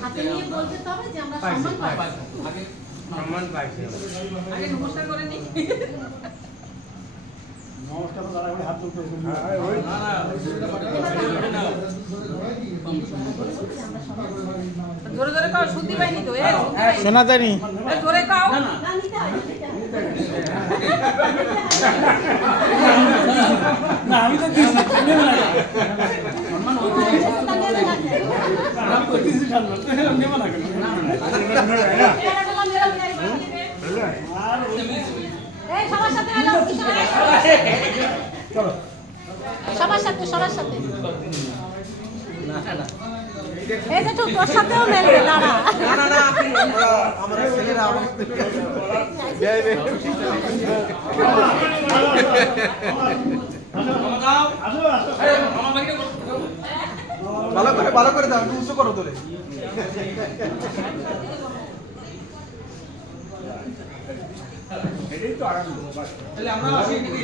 হাতে নিয়ে বলতে হবে যে আমরা সম্মান পাই। সম্মান পাই। আগে নমস্কার করে নিই। নমস্কার করার আগে হাত তুলতে হবে। জোরে জোরে কাও, শুনতে পাইনি তো। শোনা যায়নি। জোরে কাও। না আমি তো দিছি নেব না। সম্মান হচ্ছে। নাম করতেছি সম্মান। নেব না কেন? এই সবার সাথে চলো। সবার সাথে সবার সাথে। এই যে তুই তোর সাথেও মেলবে দাঁড়া। না না আপনি আমরা ছেলেরা আমার ভালো করে দাও একটু উঁচু করো তোরে এটাই তো আরাম তাহলে আমরা আসি নাকি